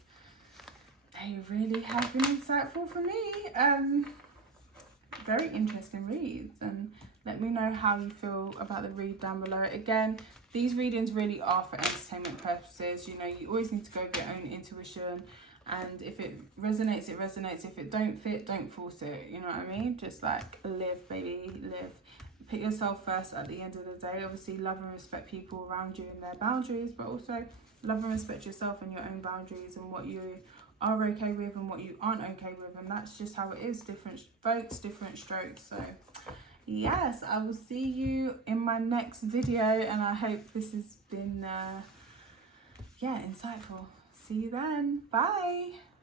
they really have been insightful for me. Very interesting reads, and let me know how you feel about the read down below. Again, these readings really are for entertainment purposes. You know, you always need to go with your own intuition, and if it resonates, it resonates. If it don't fit, don't force it. You know what I mean? Just like live, baby, live. Put yourself first at the end of the day. Obviously, love and respect people around you and their boundaries, but also love and respect yourself and your own boundaries and what you are okay with and what you aren't okay with. And that's just how it is. Different folks, different strokes. So yes, I will see you in my next video, and I hope this has been yeah, insightful. See you then. Bye.